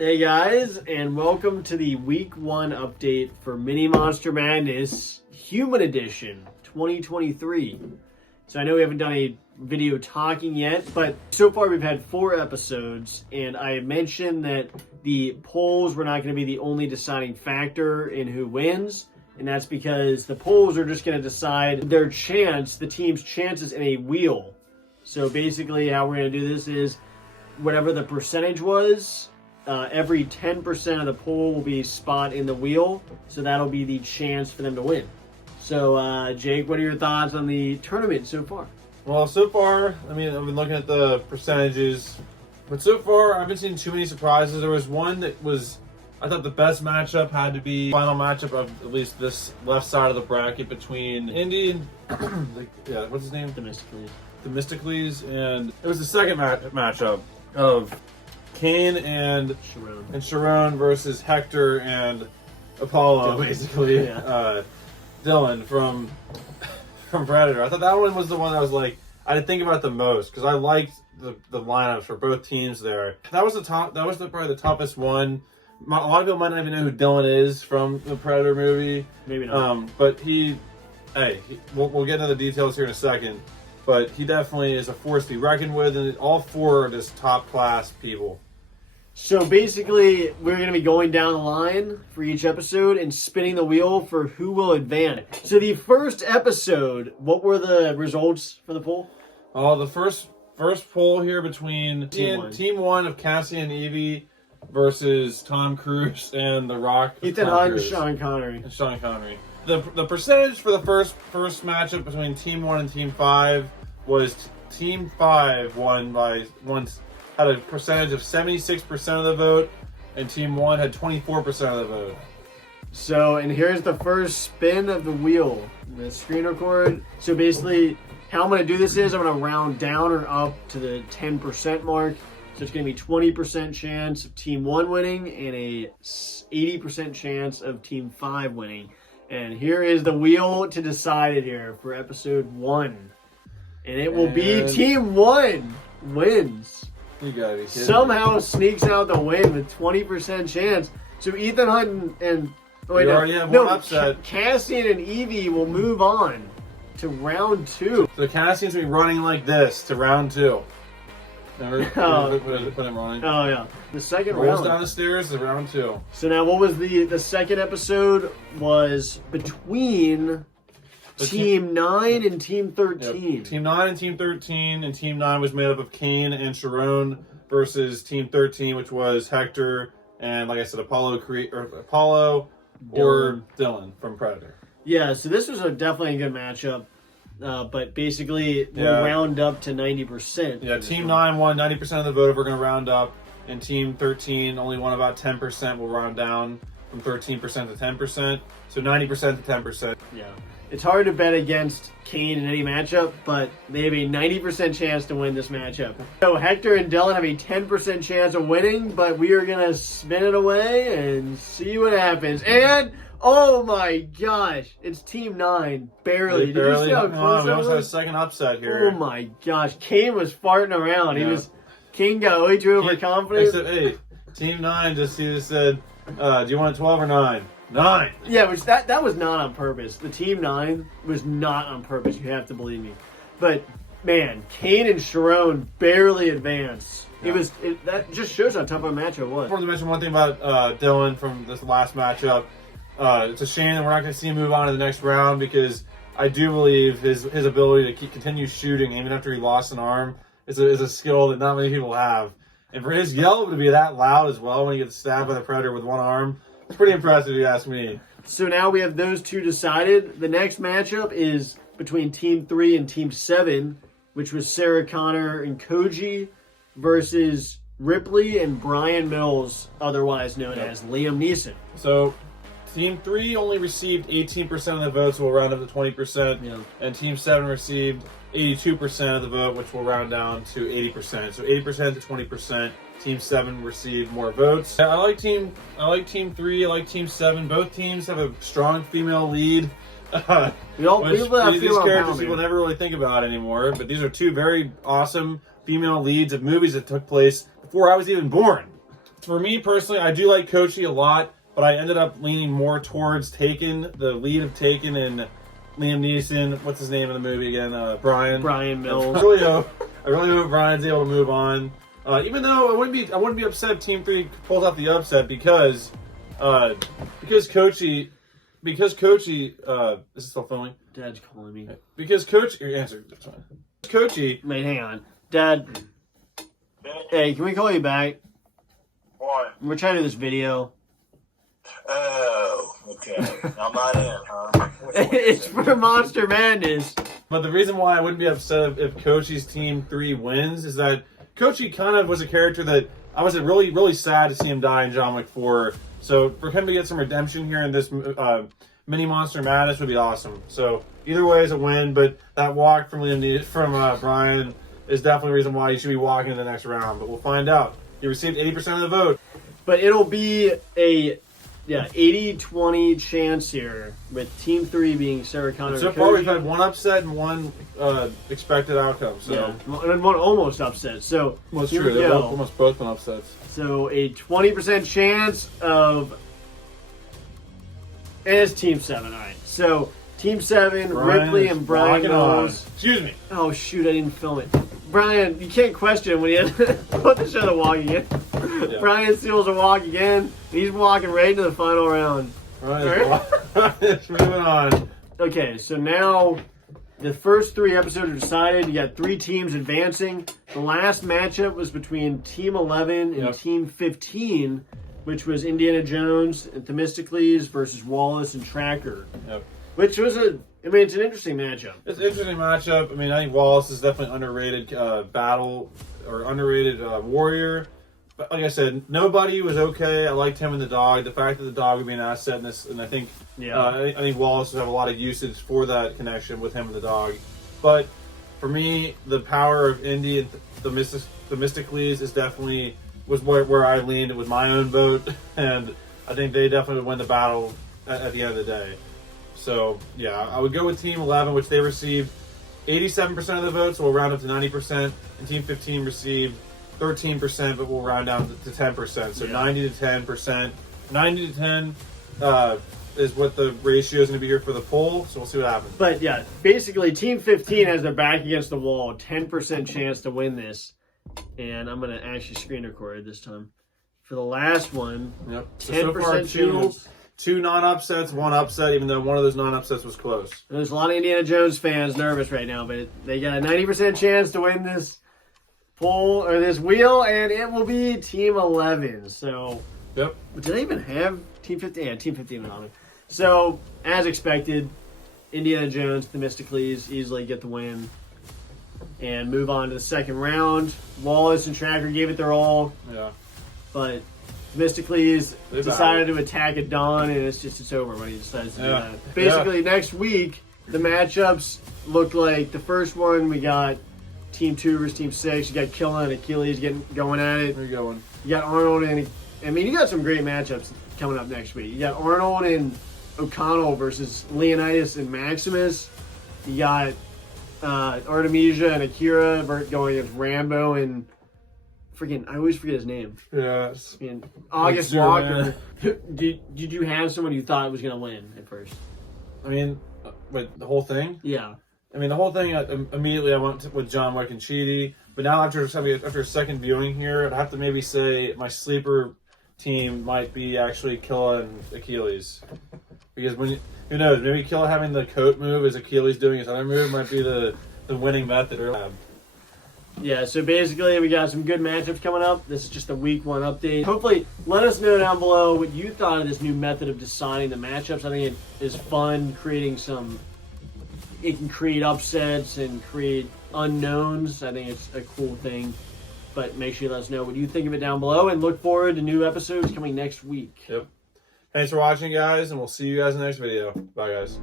Hey guys, and welcome to the Week 1 update for Mini Monster Madness Human Edition 2023. So I know we haven't done a video talking yet, but so far we've had 4 episodes, and I mentioned that the polls were not going to be the only deciding factor in who wins, and that's because the polls are just going to decide the team's chances in a wheel. So basically how we're going to do this is whatever the percentage was, every 10% of the poll will be spot in the wheel, so that'll be the chance for them to win. So, Jake, what are your thoughts on the tournament so far? Well, so far, I've been looking at the percentages, but so far, I haven't seen too many surprises. There was one that was, I thought the best matchup had to be final matchup of at least this left side of the bracket between Indy and, what's his name? Themistocles, and it was the second matchup of Kane and Sharon versus Hector and Apollo, basically. Yeah. Dylan from Predator. I thought that one was the one that was like, I didn't think about it the most because I liked the lineups for both teams there. That was probably the toughest one. A lot of people might not even know who Dylan is from the Predator movie. Maybe not. But we'll get into the details here in a second. But he definitely is a force to be reckoned with, and all 4 are just top-class people. So basically, we're going to be going down the line for each episode and spinning the wheel for who will advance. So the first episode, what were the results for the poll? The first poll here between Team 1 of Cassie and Evie versus Tom Cruise and The Rock. Ethan Hunt and Sean Connery. The percentage for the first matchup between Team 1 and Team 5 was Team 5 had a percentage of 76% of the vote, and Team 1 had 24% of the vote. So, and here's the first spin of the wheel. The screen record. So basically, how I'm going to do this is I'm going to round down or up to the 10% mark. So it's going to be 20% chance of Team 1 winning and a 80% chance of Team 5 winning. And here is the wheel to decide it here for episode 1. And it will be Team 1 wins. You gotta be kidding somehow me. Sneaks out the win with 20% chance. So Ethan Hunt and upset. Cassian and Evie will move on to round 2. So Cassian's gonna be running like this to round 2. Remember? Put him running. Oh yeah. The second rolls round. Down the stairs to round 2. So now what was the second episode was between Team 9 and Team 13. Yep. Team 9 and Team 13, and Team 9 was made up of Kane and Sharon versus Team 13, which was Hector and, like I said, Apollo or Dylan from Predator. Yeah, so this was definitely a good matchup, but basically we round up to 90%. Yeah, Team 9 won 90% of the vote if we're going to round up, and Team 13 only won about 10%. We'll round down from 13% to 10%, so 90% to 10%. Yeah. It's hard to bet against Kane in any matchup, but they have a 90% chance to win this matchup. So Hector and Dylan have a 10% chance of winning, but we are going to spin it away and see what happens. And, oh my gosh, it's Team 9. Barely. Did you see how close we almost had a second upset here. Oh my gosh, Kane was farting around. Yeah. King got way too overconfident. Except, hey, Team 9 he just said, do you want 12 or 9? 9. Yeah, which that was not on purpose. The Team 9 was not on purpose. You have to believe me. But man, Kane and Sharon barely advanced. Yeah. That just shows how tough a matchup was. I want to mention one thing about Dylan from this last matchup. It's a shame that we're not going to see him move on to the next round because I do believe his ability to continue shooting even after he lost an arm is a skill that not many people have. And for his yell to be that loud as well when he gets stabbed by the Predator with one arm. It's pretty impressive, if you ask me. So now we have those 2 decided. The next matchup is between Team 3 and Team 7, which was Sarah Connor and Koji versus Ripley and Brian Mills, otherwise known as Liam Neeson. So Team 3 only received 18% of the votes, so we'll round up to 20%. Yeah. And Team 7 received 82% of the vote, which will round down to 80%. So 80% to 20%. Team 7 received more votes. I like Team 3. I like Team 7. Both teams have a strong female lead. These characters people never really think about anymore. But these are 2 very awesome female leads of movies that took place before I was even born. For me personally, I do like Kochi a lot, but I ended up leaning more towards Taken, the lead of Taken, and Liam Neeson. What's his name in the movie again? Brian Mills. I really hope Brian's able to move on. Even though I wouldn't be upset if Team 3 pulls out the upset because Kochi. Is it still filming? Dad's calling me. Because Kochi, your answer. That's fine. Kochi. Wait, hang on. Dad. Hey, can we call you back? Why? We're trying to do this video. Oh, okay. I'm not in, huh? It's for Monster Madness. But the reason why I wouldn't be upset if Kochi's Team 3 wins is that Kochi kind of was a character that I was really, really sad to see him die in John Wick 4. So for him to get some redemption here in this mini Monster Madness would be awesome. So either way is a win, but that walk from Brian is definitely the reason why he should be walking in the next round. But we'll find out. He received 80% of the vote. But it'll be a 80-20 chance here with Team 3 being Sarah Connor. So far we've had one upset and one expected outcome. So yeah, and one almost upset. So well, it's here true. we They're go. almost both been upsets. So a 20% chance of, and it's Team 7. All right. So Team 7, Ripley and Brian Mills. Excuse me. Oh shoot! I didn't film it. Brian, you can't question when you put the show to walk again. Yeah. Brian steals a walk again. He's walking right into the final round. Right. Moving on. Okay, so now the first 3 episodes are decided. You got 3 teams advancing. The last matchup was between Team 11 and Team 15, which was Indiana Jones and Themistocles versus Wallace and Tracker. Yep. Which was it's an interesting matchup. It's an interesting matchup. I mean, I think Wallace is definitely underrated underrated warrior. But like I said, nobody was okay. I liked him and the dog. The fact that the dog would be an asset in this, and I think I think Wallace would have a lot of usage for that connection with him and the dog. But for me, the power of Indy and Themistocles is definitely was where I leaned with my own vote, and I think they definitely would win the battle at the end of the day. So yeah, I would go with Team 11, which they received 87% of the votes, so we'll round up to 90%, and Team 15 received 13%, but we'll round down to 10%. So 90 to 10%. 90 to 10 is what the ratio is going to be here for the poll, so we'll see what happens. But yeah, basically Team 15 has their back against the wall, 10% chance to win this. And I'm going to actually screen record it this time. For the last one, yep. 10% chance. 2 non-upsets, 1 upset, even though one of those non-upsets was close. There's a lot of Indiana Jones fans nervous right now, but they got a 90% chance to win this poll or this wheel, and it will be Team 11. So, yep. Did I even have Team 15? Yeah, Team 15 went on it. So, as expected, Indiana Jones, Themistocles easily get the win and move on to the second round. Wallace and Tracker gave it their all. Yeah. But Themistocles decided to attack at dawn, and it's over when he decides to do that. Basically, next week, the matchups look like the first one, we got Team 2 versus Team 6. You got Killa and Achilles going at it. Where you going? You got Arnold and... I mean, you got some great matchups coming up next week. You got Arnold and O'Connell versus Leonidas and Maximus. You got Artemisia and Akira going against Rambo and... I always forget his name. Yes. And August Walker. Did you have someone you thought was going to win at first? I mean, wait, the whole thing? Yeah. I mean, the whole thing, immediately I went with John Wick and Chidi. But now after a second viewing here, I'd have to maybe say my sleeper team might be actually Killa and Achilles. Because who knows, maybe Killa having the coat move as Achilles doing his other move might be the winning method. Yeah, so basically we got some good matchups coming up. This is just a week 1 update. Hopefully, let us know down below what you thought of this new method of deciding the matchups. I think it is fun creating it can create upsets and create unknowns. I think it's a cool thing. But make sure you let us know what you think of it down below, and look forward to new episodes coming next week. Yep. Thanks for watching, guys, and we'll see you guys in the next video. Bye, guys.